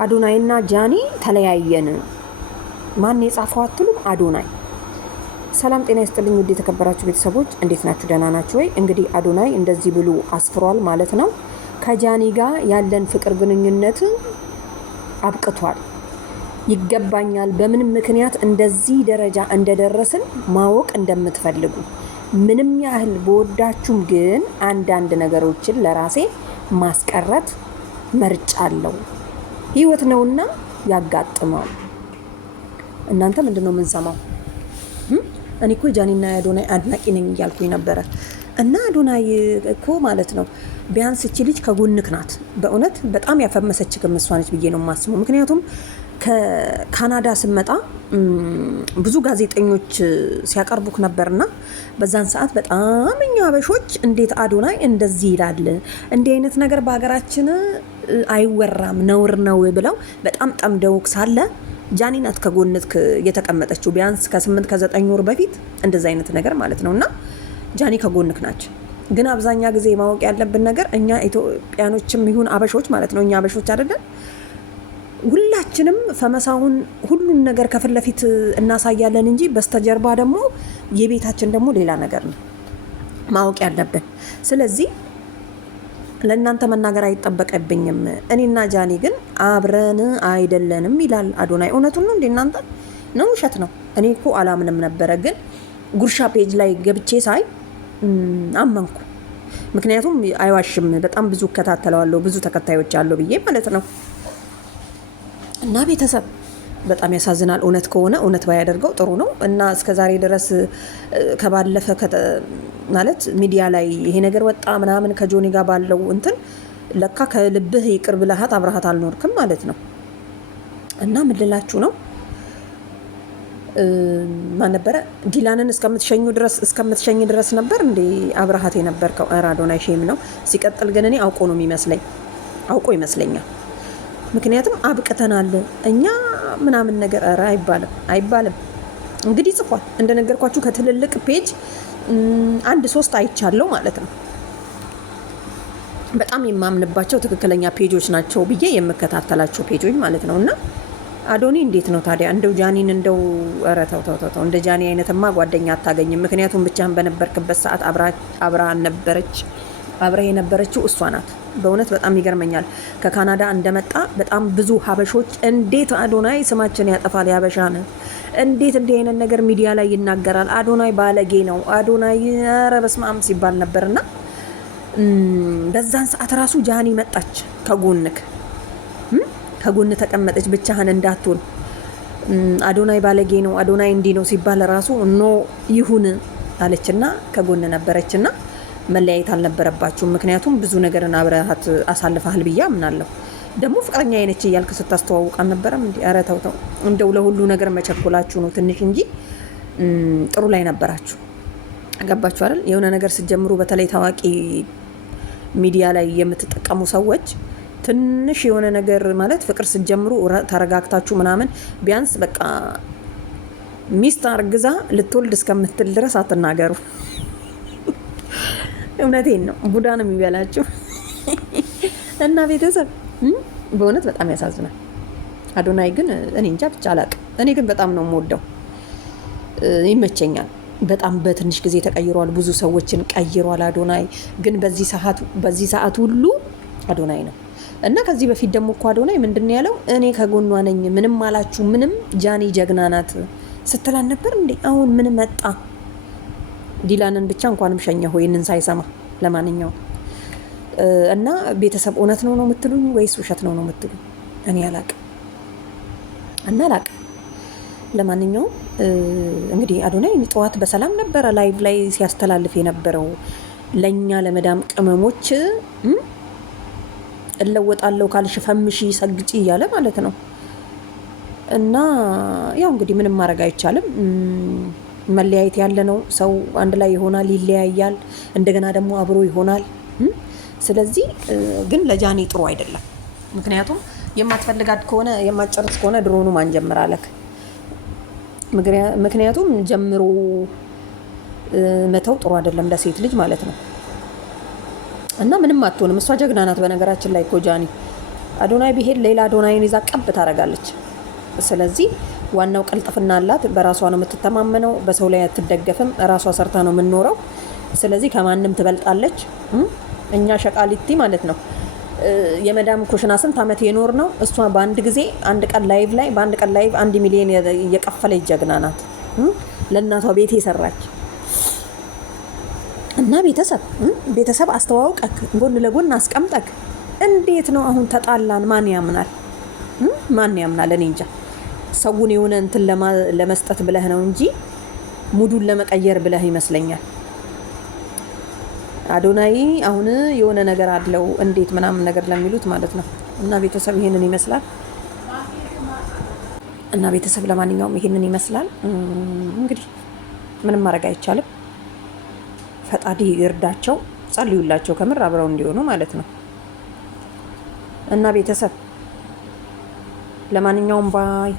አዶናይና ጃኒ ተለያየን። ማን የጻፈው አትሉም? አዶናይ። ሰላም ጤና ይስጥልኝ ውድ የተከበራችሁ ቤተሰቦች እንዴት ናችሁ? ደህና ናችሁ ወይ? እንግዲህ አዶናይ እንደዚህ ብሎ አስፍሯል ማለት ነው። ከጃኒ ጋር ያለን ፍቅር ግንኙነት አብቅቷል። ይገባኛል በምን ምክንያት እንደዚህ ደረጃ እንደደረስን ማወቅ እንደምትፈልጉ ምንም ያህል በወዳችሁም ግን አንዳንድ ነገሮችን ለራሴ ማስቀረት መርጫለሁ። ህይወት ነውና ያጋጥማል። እናንተ ምንድነው የምንሰማው? እኔ እኮ ጃኒና አዶናይ አድናቂ ነኝ እያልኩኝ ነበረ። እና አዶናይ እኮ ማለት ነው ቢያንስ እቺ ልጅ ከጎንክ ናት። በእውነት በጣም ያፈመሰች እሷ ነች ብዬ ነው የማስበው። ምክንያቱም ከካናዳ ስመጣ ብዙ ጋዜጠኞች ሲያቀርቡክ ነበርና በዛን ሰዓት በጣም እኛ አበሾች እንዴት አዶናይ እንደዚህ ይላል፣ እንዲህ አይነት ነገር በሀገራችን አይወራም ነውር ነው ብለው በጣም ጠምደውክ ሳለ ጃኒ ናት ከጎንክ የተቀመጠችው ቢያንስ ከ8 ከ9 ወር በፊት እንደዛ አይነት ነገር ማለት ነውና ጃኒ ከጎንክ ናች። ግን አብዛኛ ጊዜ ማወቅ ያለብን ነገር እኛ ኢትዮጵያኖችም ይሁን አበሾች ማለት ነው እኛ አበሾች አይደለም ሁላችንም ፈመሳውን ሁሉን ነገር ከፊት ለፊት እናሳያለን እንጂ በስተጀርባ ደግሞ የቤታችን ደግሞ ሌላ ነገር ነው ማወቅ ያለብን። ስለዚህ ለእናንተ መናገር አይጠበቅብኝም። እኔና ጃኒ ግን አብረን አይደለንም ይላል አዶናይ። እውነቱን ነው እንዴ እናንተ? ነው ውሸት ነው? እኔ እኮ አላምንም ነበረ፣ ግን ጉርሻ ፔጅ ላይ ገብቼ ሳይ አመንኩ። ምክንያቱም አይዋሽም፣ በጣም ብዙ እከታተለዋለሁ፣ ብዙ ተከታዮች አለው ብዬ ማለት ነው። እና ቤተሰብ በጣም ያሳዝናል። እውነት ከሆነ እውነት ባያደርገው ጥሩ ነው። እና እስከዛሬ ድረስ ከባለፈ ማለት ሚዲያ ላይ ይሄ ነገር ወጣ ምናምን ከጆኒ ጋር ባለው እንትን ለካ ከልብህ ይቅር ብለሃት አብረሃት አልኖርክም ማለት ነው። እና ምን ልላችሁ ነው ማን ነበረ ዲላንን እስከምትሸኝ ድረስ ነበር እንዴ አብረሃት የነበርከው? አዶናይ ሼም ነው። ሲቀጥል ግን እኔ አውቆ ነው የሚመስለኝ፣ አውቆ ይመስለኛል። ምክንያቱም አብቅተናል እኛ ምናምን ነገር አይባልም። እንግዲህ ጽፏል እንደነገርኳችሁ ከትልልቅ ፔጅ 1-3 አይቻለው ማለት ነው። በጣም የማምንባቸው ትክክለኛ ፔጆች ናቸው ብዬ የምከታተላቸው ፔጆች ማለት ነው። እና አዶኒ እንዴት ነው ታዲያ እንደው ጃኒን እንደው ኧረ ተው እንደ ጃኒ አይነትማ ጓደኛ አታገኝም። ምክንያቱም ብቻህን በነበርክበት ሰዓት አብራ የነበረችው እሷ ናት። በእውነት በጣም ይገርመኛል። ከካናዳ እንደመጣ በጣም ብዙ ሀበሾች እንዴት አዶናይ ስማችን ያጠፋል ያበሻን እንዴት እንዲህ አይነት ነገር ሚዲያ ላይ ይናገራል፣ አዶናይ ባለጌ ነው፣ አዶናይ ኧረ በስመ አብ ሲባል ነበርና በዛን ሰዓት ራሱ ጃኒ መጣች ከጎን ተቀመጠች። ብቻህን እንዳትሆን አዶናይ ባለጌ ነው፣ አዶናይ እንዲህ ነው ሲባል ራሱ ኖ ይሁን አለችና ከጎን ነበረችና መለያየት አልነበረባችሁም። ምክንያቱም ብዙ ነገርን አብረሃት አሳልፈሃል ብዬ አምናለሁ። ደግሞ ፍቅረኛ አይነች እያልክ ስታስተዋውቅ አልነበረም እንዴ? ኧረ ተው እንደው ለሁሉ ነገር መቸኮላችሁ ነው ትንሽ እንጂ ጥሩ ላይ ነበራችሁ። ገባችሁ አይደል? የሆነ ነገር ስትጀምሩ በተለይ ታዋቂ ሚዲያ ላይ የምትጠቀሙ ሰዎች ትንሽ የሆነ ነገር ማለት ፍቅር ስትጀምሩ ተረጋግታችሁ ምናምን ቢያንስ በቃ ሚስት አርግዛ ልትወልድ እስከምትል ድረስ አትናገሩ። እውነቴን ነው፣ ቡዳ ነው የሚበላችሁ። እና ቤተሰብ በእውነት በጣም ያሳዝናል። አዶናይ ግን እኔ እንጃ ብቻ አላቅም። እኔ ግን በጣም ነው የምወደው፣ ይመቸኛል። በጣም በትንሽ ጊዜ ተቀይሯል፣ ብዙ ሰዎችን ቀይሯል አዶናይ። ግን በዚህ ሰዓት ሁሉ አዶናይ ነው። እና ከዚህ በፊት ደግሞ እኮ አዶናይ ምንድን ያለው እኔ ከጎኗ ነኝ፣ ምንም አላችሁ ምንም፣ ጃኒ ጀግና ናት ስትላን ነበር እንዴ? አሁን ምን መጣ? ዲላንን ብቻ እንኳንም ሸኘሁ ይሄንን ሳይሰማ። ለማንኛውም እና ቤተሰብ እውነት ነው የምትሉኝ ወይስ ውሸት ነው የምትሉኝ? እኔ አላቅም። ለማንኛውም እንግዲህ አዶናይ ጠዋት በሰላም ነበረ ላይቭ ላይ ሲያስተላልፍ የነበረው ለኛ ለመዳም ቅመሞች እለወጣለሁ ካልሽ ፈምሺ ሰግጪ እያለ ማለት ነው። እና ያው እንግዲህ ምንም ማድረግ አይቻልም። መለያየት ያለ ነው። ሰው አንድ ላይ ይሆናል፣ ይለያያል፣ እንደገና ደግሞ አብሮ ይሆናል። ስለዚህ ግን ለጃኒ ጥሩ አይደለም። ምክንያቱም የማትፈልጋት ከሆነ የማትጨርስ ከሆነ ድሮኑ ማን ጀምራለክ? ምክንያቱም ጀምሮ መተው ጥሩ አይደለም ለሴት ልጅ ማለት ነው። እና ምንም አትሆንም። እሷ ጀግና ናት። በነገራችን ላይ እኮ ጃኒ አዶናይ ቢሄድ ሌላ አዶናይን ይዛ ቀብ ታደርጋለች። ስለዚህ ዋናው ቅልጥፍና አላት። በራሷ ነው የምትተማመነው። በሰው ላይ አትደገፍም። ራሷ ሰርታ ነው የምንኖረው። ስለዚህ ከማንም ትበልጣለች። እኛ ሸቃሊቲ ማለት ነው የመዳም ኩሽና ስንት ዓመት የኖር ነው። እሷ በአንድ ጊዜ አንድ ቀን ላይቭ 1 ሚሊዮን እየከፈለች ጀግና ናት። ለእናቷ ቤት የሰራች እና ቤተሰብ አስተዋውቀክ ጎን ለጎን አስቀምጠክ እንዴት ነው አሁን ተጣላን? ማን ያምናል? እኔ እንጃ። ሰውን የሆነ እንትን ለመስጠት ብለህ ነው እንጂ ሙዱን ለመቀየር ብለህ ይመስለኛል። አዶናይ አሁን የሆነ ነገር አለው እንዴት ምናምን ነገር ለሚሉት ማለት ነው። እና ቤተሰብ ይሄንን ይመስላል። ለማንኛውም ይሄንን ይመስላል። እንግዲህ ምንም ማድረግ አይቻልም። ፈጣሪ ይርዳቸው። ጸልዩላቸው ከምር አብረው እንዲሆኑ ማለት ነው። እና ቤተሰብ ለማንኛውም ባይ